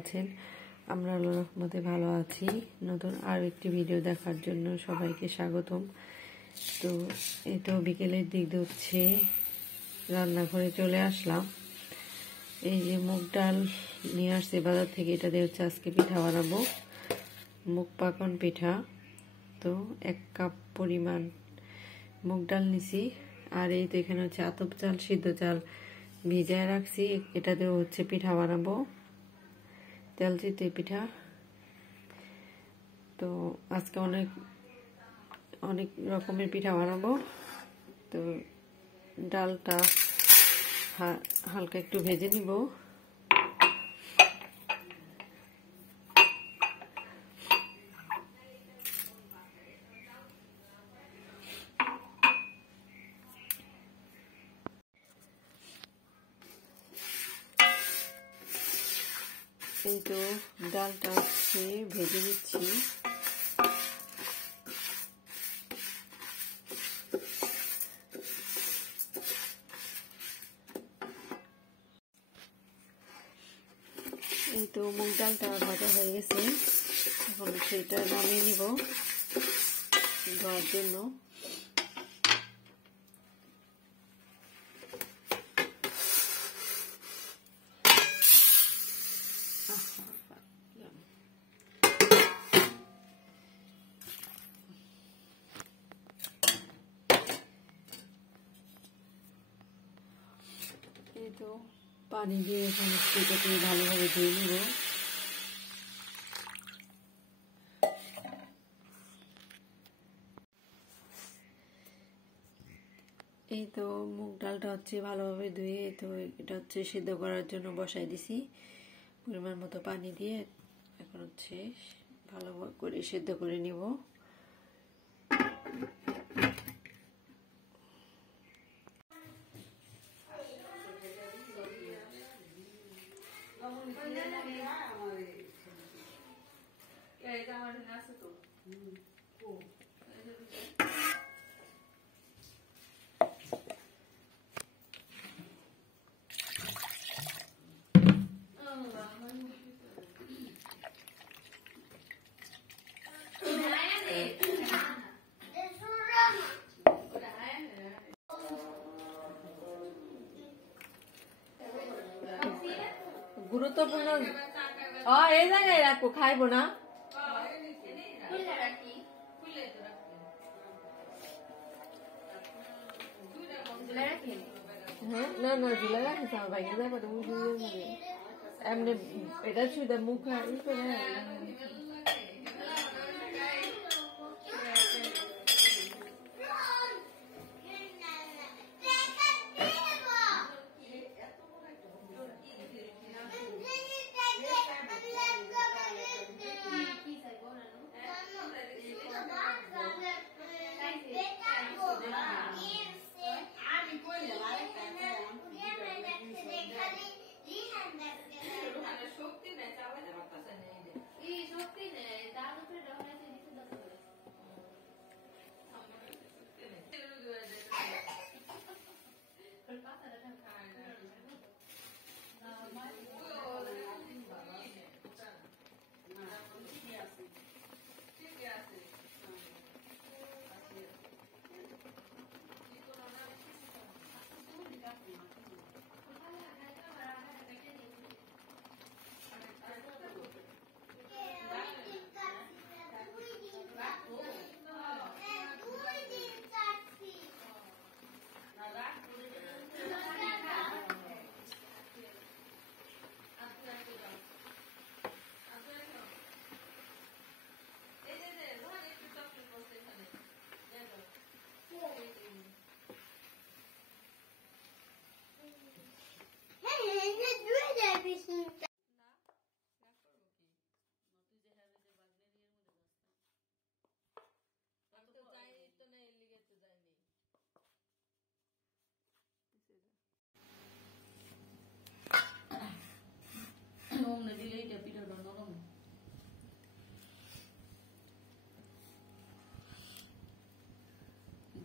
আছেন। আমরা আল্লাহর রহমতে ভালো আছি। নতুন আর একটি ভিডিও দেখার জন্য সবাইকে স্বাগতম। তো এই তো বিকেলের দিক হচ্ছে রান্নাঘরে চলে আসলাম। এই যে মুগ ডাল নিয়ে আসছে বাজার থেকে, এটা দিয়ে হচ্ছে আজকে পিঠা বানাবো, মুগ পাকন পিঠা। তো 1 কাপ পরিমাণ মুগ ডাল নিছি। আর এই তো এখানে হচ্ছে আতপ চাল, সিদ্ধ চাল ভিজায় রাখছি, এটা দিয়ে হচ্ছে পিঠা বানাবো, তেল চিটে পিঠা। তো আজকে অনেক রকমের পিঠা বানাবো। তো ডালটা হালকা একটু ভেজে নিব। এই তো ডালটা হচ্ছে ভেজে নিচ্ছি। এই তো মুগ ডালটা ভাজা হয়ে গেছে, এখন সেটা নামিয়ে নিব ধোয়ার জন্য। এই তো পানি দিয়ে এখন সেটাকে ভালোভাবে ধুয়ে নিব। এই তো মুগ ডালটা হচ্ছে ভালোভাবে ধুয়ে তো এটা হচ্ছে সিদ্ধ করার জন্য বসাই দিছি পরিমাণ মতো পানি দিয়ে। এখন হচ্ছে ভালো করে সিদ্ধ করে নিব। গুরুত্বপূর্ণ এই জায়গায় রাখো, খাইবো না। হ্যাঁ না না ঝুলে রাখিস, আমার ভাইকে যাবো এমনি এটা সুবিধা মুখ করে।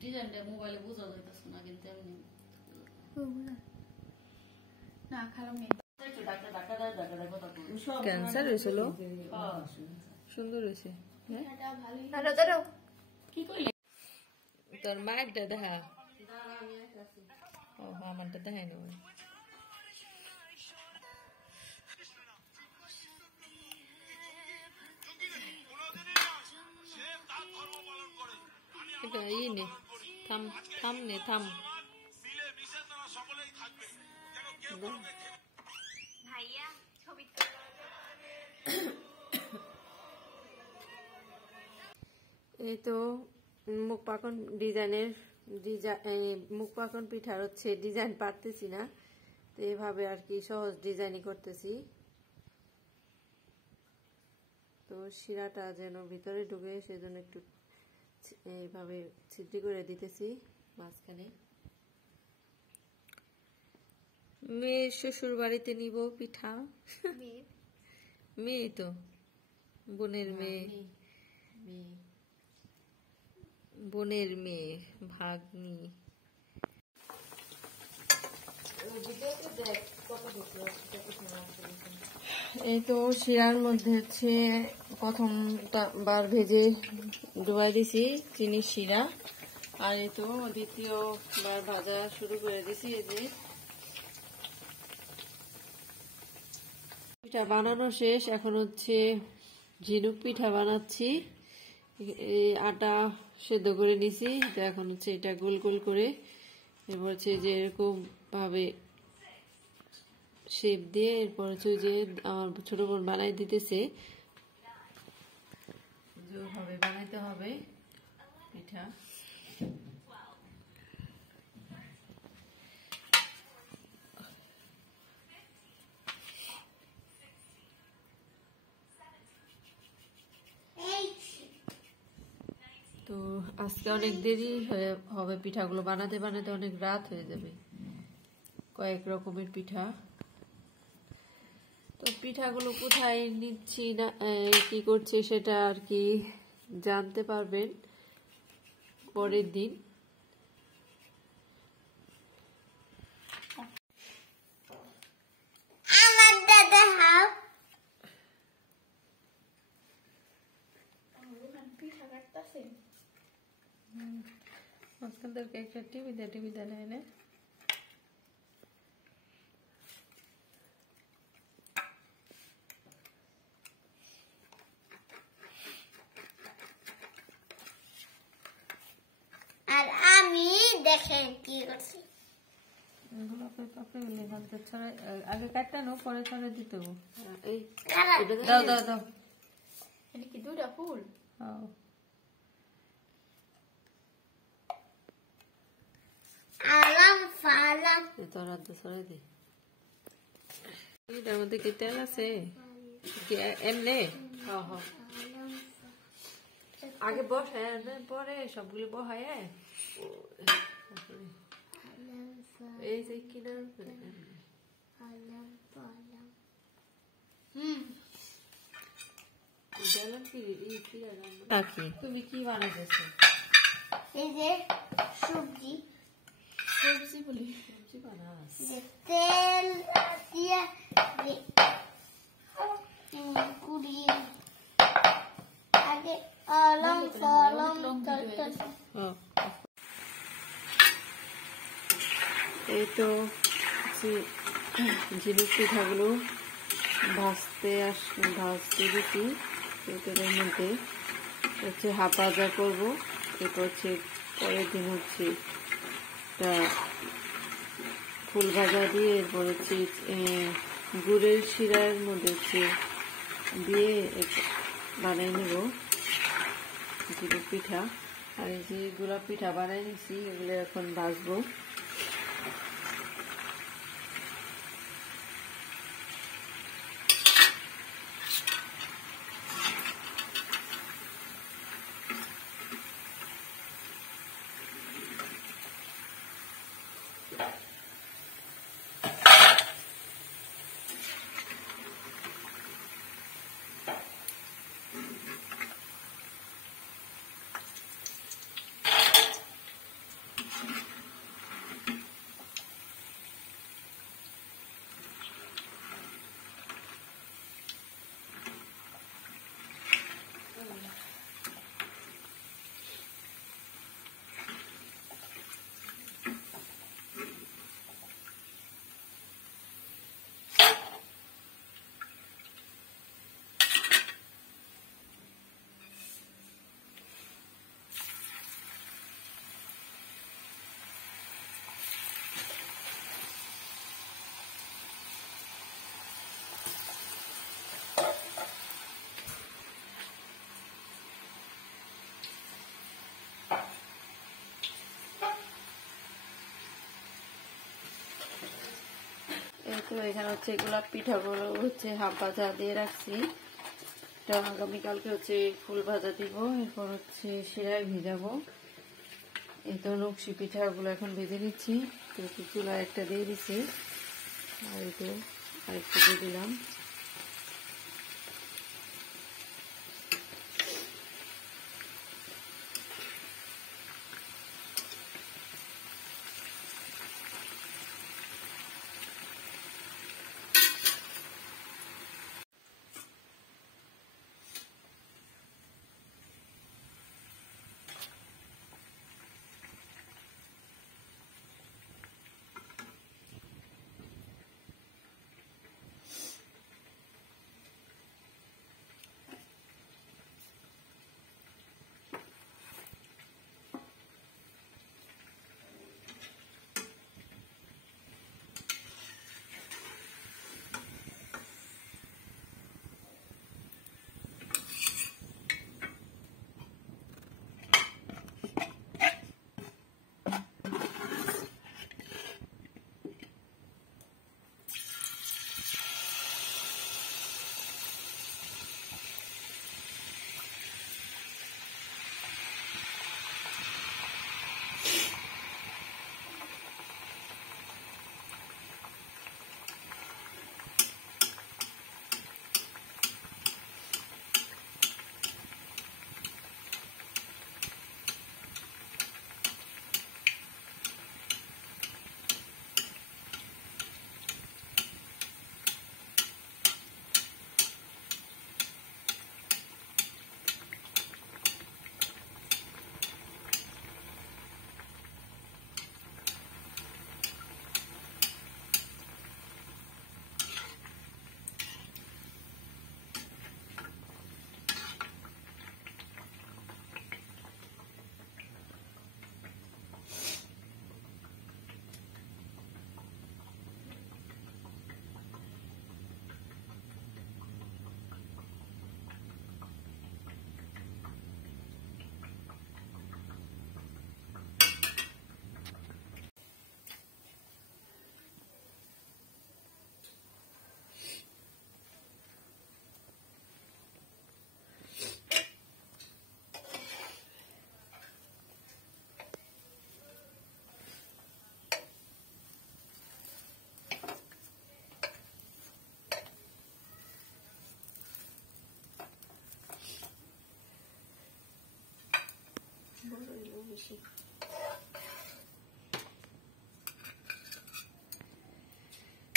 ডিজাইনটা মোবাইলে বোঝা যাইতেছে না, কিন্তু এমনি না খালাম নেই। ক্যান্সার হয়েছিল, সুন্দর হয়েছে। তোর মায়েরটা দেখা, ও আমারটা দেখাই নেব। এটা ই নে, থাম থাম নে, থাম। এই তো মুখ পাকন ডিজাইনের মুখ পাকন পিঠার হচ্ছে ডিজাইন পারতেছি না, তো এইভাবে আর কি সহজ ডিজাইনই করতেছি। তো শিরাটা যেন ভিতরে ঢুকে সেজন্য একটু এইভাবে ছিদ্রি করে দিতেছি মাঝখানে। মেয়ের শ্বশুর বাড়িতে নিব পিঠা, মেয়ে তো বোনের মেয়ে, বোনের মেয়ে ভাগ্নি। এই তো শিরার মধ্যে হচ্ছে প্রথমবার ভেজে ডুবাই দিছি চিনির শিরা, আর এই তো দ্বিতীয়বার ভাজা শুরু করে দিছি। এই যে পিঠা বানানো শেষ, এখন হচ্ছে ঝিনুক পিঠা বানাচ্ছি। এই আটা সেদ্ধ করে নিছি, এখন হচ্ছে এটা গোল গোল করে এরপর হচ্ছে যে এরকম ভাবে শেপ দিয়ে এরপর হচ্ছে যে আমার ছোট বোন বানাই দিতেছে, যেভাবে বানাইতে হবে পিঠা। তো আজকে অনেক দেরি হবে, পিঠাগুলো বানাতে বানাতে অনেক রাত হয়ে যাবে, কয়েক রকমের পিঠা। তো পিঠাগুলো কোথায় নিচ্ছি না কি করছি সেটা আর কি জানতে পারবেন পরের দিন। একটা টিভি দেয় না, আর আমি দেখেন কি করছি, আগে কাটটা নো পরে ছড়ে দিতে হবে। দাও দাও দাও, এটা কি দুইটা ফুল? আলাম ফালাম তোর হাতে ছড়ে দে। এটার মধ্যে কি তেল আছে এমনি? আগে বসায় পরে সবগুলো বসায় এই যে কিনা তুমি কি বানাইতেছো? এই যে সবজি বলি, সবজি বানাস, তেল দিয়ে কুড়িয়ে আগে আলম ফালাম এই তো ঝিনুক পিঠাগুলো ভাজতে দিচ্ছি তেলের মধ্যে, হচ্ছে হাফ ভাজা করবো। এরপর হচ্ছে পরের দিন হচ্ছে ফুল ভাজা দিয়ে এরপর হচ্ছে গুড়ের শিরার মধ্যে হচ্ছে দিয়ে বানাই নেব ঝিনুক পিঠা। আর এই যে গোলাপ পিঠা বানাই নিচ্ছি, এগুলো এখন ভাজবো। তো এখানে হচ্ছে গোলাপ পিঠাগুলো হচ্ছে হাফ ভাজা দিয়ে রাখছি। এটা আগামীকালকে হচ্ছে ফুল ভাজা দিব, এরপর হচ্ছে শিরায় ভিজাবো। এই তো নকশি পিঠাগুলো এখন ভেজে নিচ্ছি। তো চুলায় একটা দিয়ে দিচ্ছি, আর এই তো আরেকটা দিয়ে দিলাম।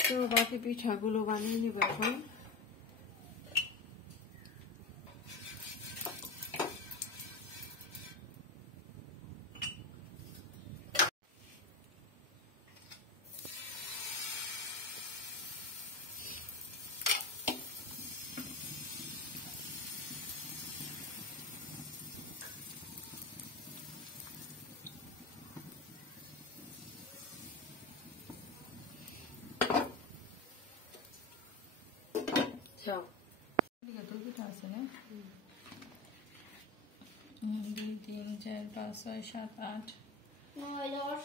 তো বাকি পিঠাগুলো বানিয়ে নিব এখন। যাও দুই পিঠা আছে না? 2 3 4 5 6 7 8 9 10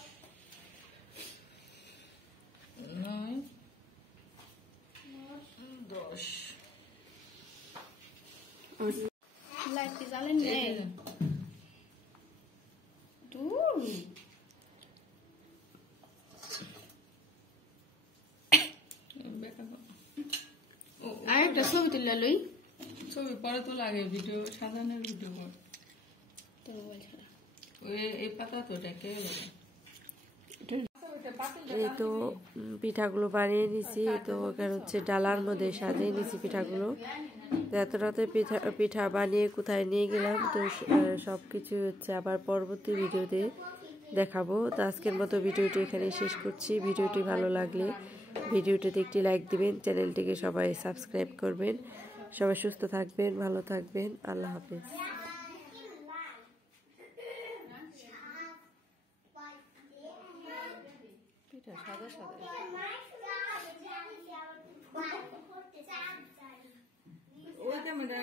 9 10 লাইট কি জ্বালেন নেই দূর আরেকটা ছবি তুলে লই। ছবি পরে তো লাগে, ভিডিও সাজানোর ভিডিও কর। তোর মোবাইল ছাড়া ওই এই পাতা তো এটাকে এই তো পিঠাগুলো বানিয়ে নিছি। তো এখানে হচ্ছে ডালার মধ্যে সাজিয়ে নিছি পিঠাগুলো। তো এত রাতে পিঠা বানিয়ে কোথায় নিয়ে গেলাম, তো সব কিছু হচ্ছে আবার পরবর্তী ভিডিওতে দেখাবো। তো আজকের মতো ভিডিওটি এখানে শেষ করছি। ভিডিওটি ভালো লাগলে ভিডিওটিতে একটি লাইক দিবেন, চ্যানেলটিকে সবাই সাবস্ক্রাইব করবেন। সবাই সুস্থ থাকবেন, ভালো থাকবেন। আল্লাহ হাফেজ। পিঠা সাদা সাদা ওই ক্যামেরা